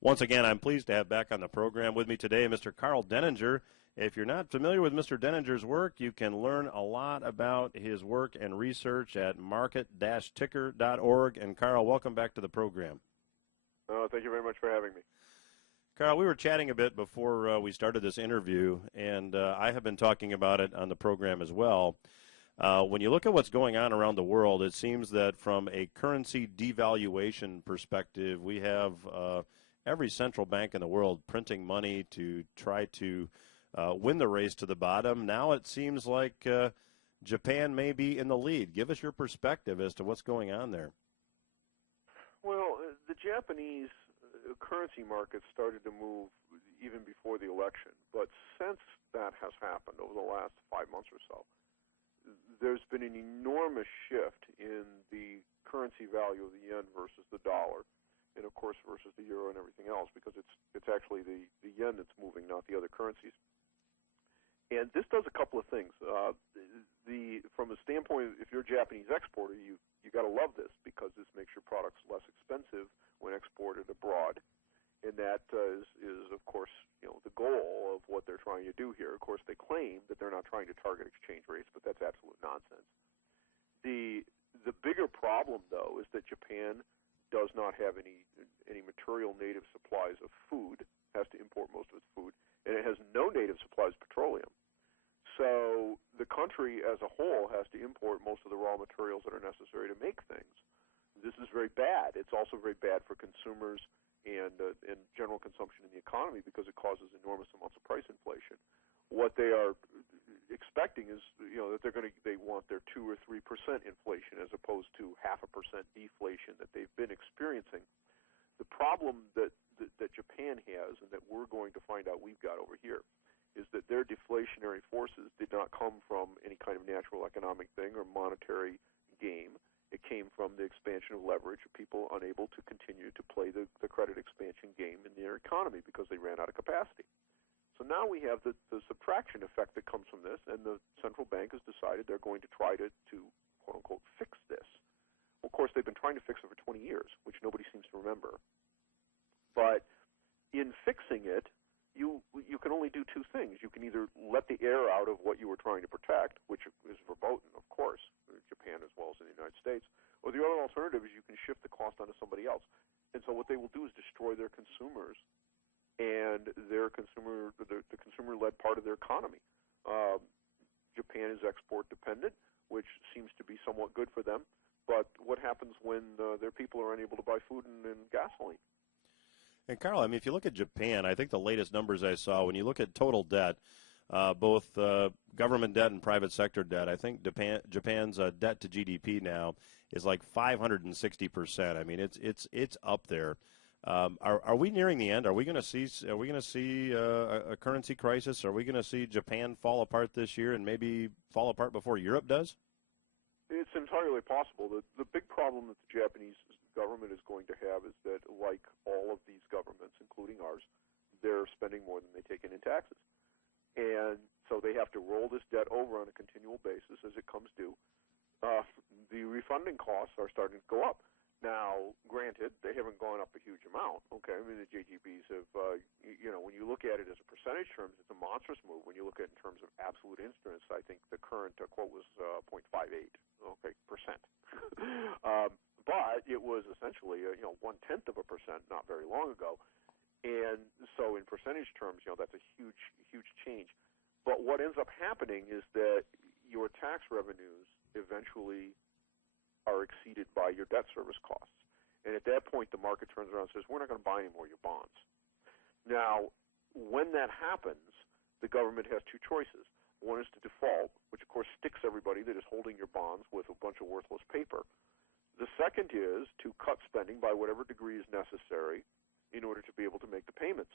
Once again, I'm pleased to have back on the program with me today Mr. Karl Denninger. If you're not familiar with Mr. Denninger's work, you can learn a lot about his work and research at market-ticker.org. And Karl, welcome back to the program. Thank you very much for having me. Karl, we were chatting a bit before we started this interview, and I have been talking about it on the program as well. When you look at what's going on around the world, it seems that from a currency devaluation perspective, we have every central bank in the world printing money to try to win the race to the bottom. Now it seems like Japan may be in the lead. Give us your perspective as to what's going on there. Well, the Japanese currency market started to move even before the election, but since that has happened over the last 5 months or so, there's been an enormous shift in the currency value of the yen versus the dollar, and of course versus the euro and everything else, because it's actually the yen that's moving, not the other currencies. And this does a couple of things. From a standpoint, if you're a Japanese exporter, you got to love this, because this makes your products less expensive when exported abroad, and that is of course the goal of what they're trying to do here. Of course, they claim that they're not trying to target exchange rates, but that's absolute nonsense. The bigger problem, though, is that Japan does not have any material native supplies of food, has to import most of its food, and it has no native supplies of petroleum. So the country as a whole has to import most of the raw materials that are necessary to make things. This is very bad. It's also very bad for consumers and general consumption in the economy, because it causes enormous amounts of price inflation. What they are expecting is, that they want their 2 or 3% inflation as opposed to 0.5% deflation that they've been experiencing. The problem that Japan has, and that we're going to find out we've got over here, is that their deflationary forces did not come from any kind of natural economic thing or monetary game. It came from the expansion of leverage, of people unable to continue to play the credit expansion game in their economy because they ran out of capacity. So now we have the subtraction effect that comes from this, and the central bank has decided they're going to try to quote-unquote fix this. Well, of course, they've been trying to fix it for 20 years, which nobody seems to remember. But in fixing it, you can only do two things. You can either let the air out of what you were trying to protect, which is verboten, of course, in Japan as well as in the United States, or the other alternative is you can shift the cost onto somebody else. And so what they will do is destroy their consumers and the consumer-led part of their economy. Japan is export dependent, which seems to be somewhat good for them. But what happens when their people are unable to buy food and gasoline? And Karl, if you look at Japan, I think the latest numbers I saw, when you look at total debt, both government debt and private sector debt, I think Japan's debt to GDP now is like 560%. It's up there. Are we nearing the end? Are we going to see a currency crisis? Are we going to see Japan fall apart this year and maybe fall apart before Europe does? It's entirely possible. The big problem that the Japanese government is going to have is that, like all of these governments, including ours, they're spending more than they take in taxes. And so they have to roll this debt over on a continual basis as it comes due. The refunding costs are starting to go up. Now, granted, they haven't gone up a huge amount. Okay, the JGBs have, when you look at it as a percentage terms, it's a monstrous move. When you look at it in terms of absolute instruments, I think the current quote was 0.58 percent. But it was essentially 1/10 of a percent not very long ago, and so in percentage terms, that's a huge change. But what ends up happening is that your tax revenues eventually are exceeded by your debt service costs. And at that point, the market turns around and says, we're not going to buy any more of your bonds. Now, when that happens, the government has two choices. One is to default, which of course sticks everybody that is holding your bonds with a bunch of worthless paper. The second is to cut spending by whatever degree is necessary in order to be able to make the payments.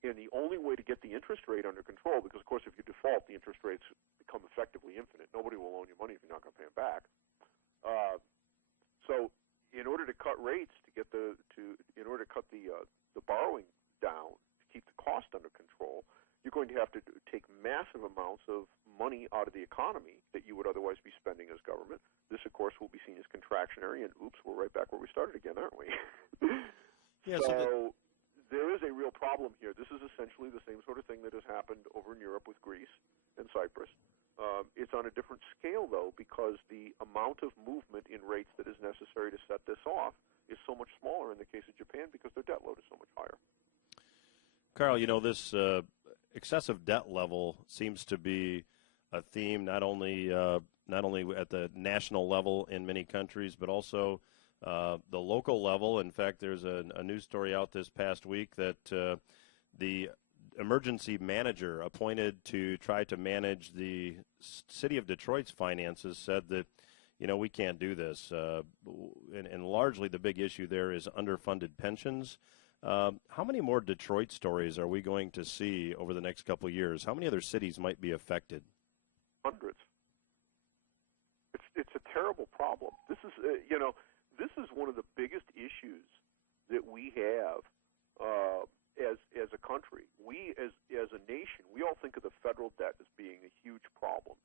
And the only way to get the interest rate under control, because of course if you default, the interest rates become effectively infinite. Nobody will loan you money if you're not going to pay them back. So in order to cut rates, in order to cut the borrowing down, to keep the cost under control, you're going to have to take massive amounts of money out of the economy that you would otherwise be spending as government. This, of course, will be seen as contractionary, and oops, we're right back where we started again, aren't we? Yeah, so there real problem here. This is essentially the same sort of thing that has happened over in Europe with Greece and Cyprus. It's on a different scale, though, because the amount of movement in rates that is necessary to set this off is so much smaller in the case of Japan because their debt load is so much higher. Karl, this excessive debt level seems to be a theme not only at the national level in many countries, but also the local level. In fact, there's a news story out this past week that the emergency manager appointed to try to manage the city of Detroit's finances said that, we can't do this. And largely the big issue there is underfunded pensions. How many more Detroit stories are we going to see over the next couple of years? How many other cities might be affected? Hundreds. It's a terrible problem. This is, this is one of the biggest issues that we have as a country. We, as a nation, we all think of the federal debt as being a huge problem.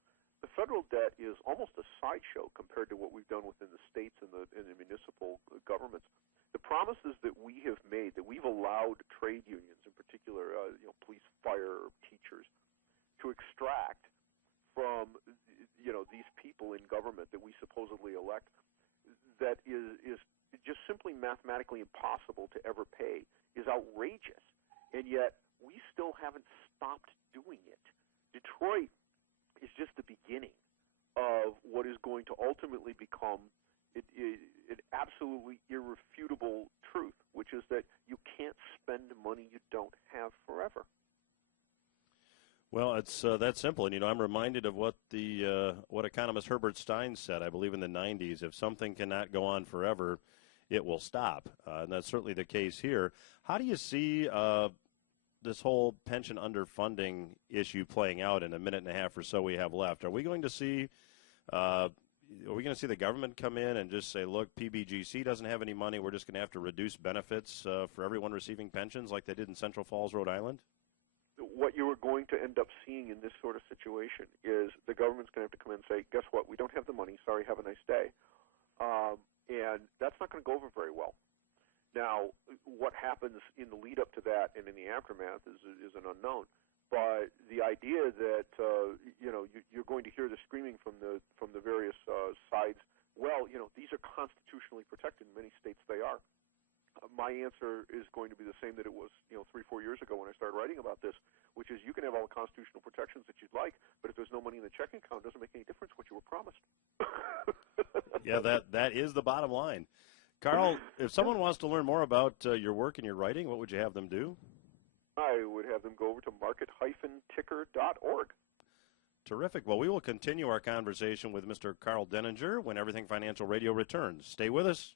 The federal debt is almost a sideshow compared to what we've done within the states and the municipal governments. The promises that we have made, that we've allowed trade unions, in particular, police, fire, teachers, to extract from, these people in government that we supposedly elect, that is just simply mathematically impossible to ever pay, is outrageous. And yet, we still haven't stopped doing it. Detroit is just the beginning of what is going to ultimately become an absolutely irrefutable truth, which is that you can't spend money you don't have forever. Well, it's that simple, and I'm reminded of what what economist Herbert Stein said, I believe in the 90s. If something cannot go on forever, it will stop, and that's certainly the case here. How do you see this whole pension underfunding issue playing out in a minute and a half or so we have left? Are we going to see the government come in and just say, look, PBGC doesn't have any money, we're just going to have to reduce benefits for everyone receiving pensions like they did in Central Falls, Rhode Island? What you are going to end up seeing in this sort of situation is the government's going to have to come in and say, guess what, we don't have the money, sorry, have a nice day. And that's not going to go over very well. Now, what happens in the lead up to that and in the aftermath is an unknown. But the idea that you're going to hear the screaming from the various sides, well, these are constitutionally protected. In many states they are. My answer is going to be the same that it was 3-4 years ago when I started writing about this, which is you can have all the constitutional protections that you'd like, but if there's no money in the checking account, it doesn't make any difference what you were promised. Yeah, that is the bottom line. Karl, if someone wants to learn more about your work and your writing, what would you have them do? I would have them go over to market-ticker.org. Terrific. Well, we will continue our conversation with Mr. Karl Denninger when Everything Financial Radio returns. Stay with us.